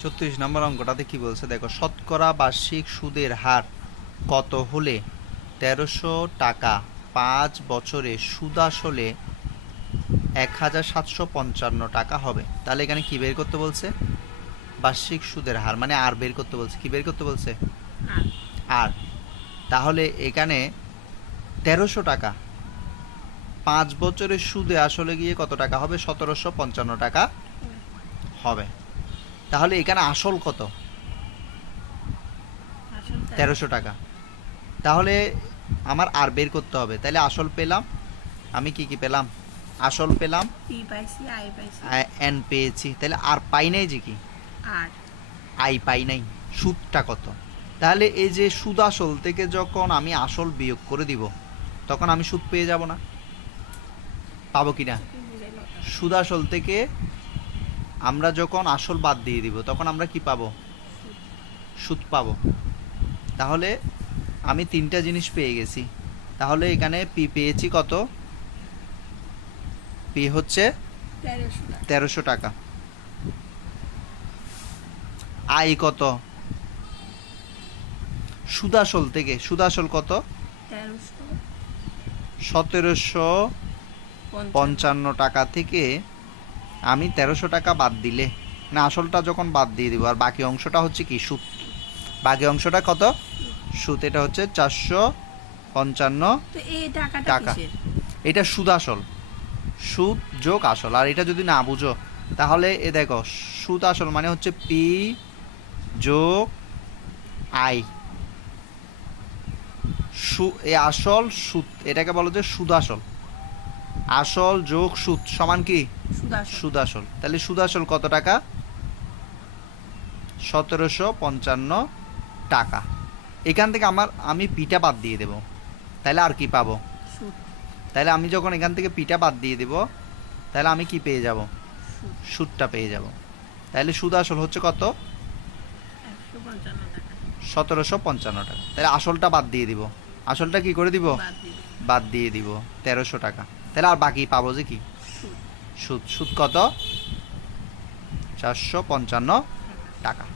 34 নম্বর অঙ্কটাতে কি বলছে দেখো, শতকরা বার্ষিক সুদের হার কত হলে 1300 টাকা 5 বছরে সুদ আসলে 1755 টাকা হবে। তাহলে এখানে কি বের করতে বলছে? বার্ষিক সুদের হার মানে আর বের করতে বলছে। কি বের করতে বলছে? আর। তাহলে এখানে 1300 টাকা 5 বছরের সুদে আসলে গিয়ে কত টাকা হবে? 1755 টাকা হবে। তাহলে এখানে আসল কত? 1300 টাকা। তাহলে আমার আর বের করতে হবে। তাহলে আসল পেলাম, আমি কি কি পেলাম? আসল পেলাম, এন পেয়েছি। তাহলে আর পাই নাই যে কি, আই পাই নাই। সুদটা কত? তাহলে এই যে সুদ আসল থেকে যখন আমি আসল বিয়োগ করে দিব তখন আমি সুদ পেয়ে যাব না? পাবো কি না? সুদ আসল থেকে আমরা যখন আসল বাদ দিয়ে দিব তখন আমরা কি পাবো? সুদ পাবো। তাহলে আমি তিনটা জিনিস পেয়ে গেছি। তাহলে এখানে পি পেয়েছি কত? পি হচ্ছে 1300 টাকা। আই কত? সুদাসল থেকে সুদাসল কত? 1755 টাকা থেকে আমি 1300 টাকা বাদ দিলে, না আসলটা যখন বাদ দিয়ে দিব আর বাকি অংশটা হচ্ছে কি? সুদ। বাকি অংশটা কত? সুদ। এটা হচ্ছে 455 টাকা। এটা সুদ আসল, সুদ যোগ আসল। আর এটা যদি না বুঝো তাহলে এ দেখো, সুদ আসল মানে হচ্ছে পি যোগ আই। এ আসল সুদ, এটাকে বলো যে সুদ আসল। আসল যোগ সুদ সমান কি? সুদ আসল। তাহলে সুদ আসল কত টাকা? 1755 টাকা। এখান থেকে আমি পিটা বাদ দিয়ে দেব, তাহলে আর কি পাবো? তাহলে আমি যখন এখান থেকে পিটা বাদ দিয়ে দেব তাহলে আমি কি পেয়ে যাব? সুদটা পেয়ে যাব। তাহলে সুদ আসল হচ্ছে কত? 1755 টাকা। তাহলে আসলটা বাদ দিয়ে দিব। আসলটা কি করে দিব? বাদ দিয়ে দিব 1300 টাকা। তাহলে আর বাকি পাবো যে কি? সুদ। সুদ কত? 455 টাকা।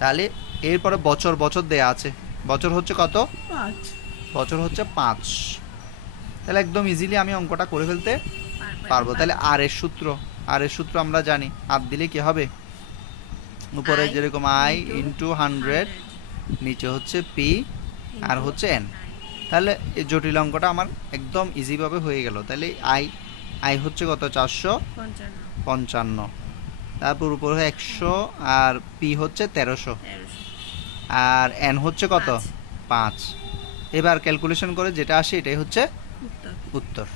তাহলে এরপরে বছর বছর দেয়া আছে। বছর হচ্ছে কত? 5। বছর হচ্ছে 5। তাহলে একদম ইজিলি আমি অঙ্কটা করে ফেলতে পারবো। তাহলে আর এর সূত্র, আর এর সূত্র আমরা জানি। আর দিলে কি হবে? উপরে যেরকম আই ইন্টু 100, নিচে হচ্ছে পি আর হচ্ছে এন। তাহলে এই জটিল অঙ্কটা আমার একদম ইজিভাবে হয়ে গেল। তাহলে আই হচ্ছে কত? 455। তারপর উপরে 100 আর পি হচ্ছে 1300 আর এন হচ্ছে কত? 5। এবার ক্যালকুলেশন করে যেটা আসে এটাই হচ্ছে উত্তর।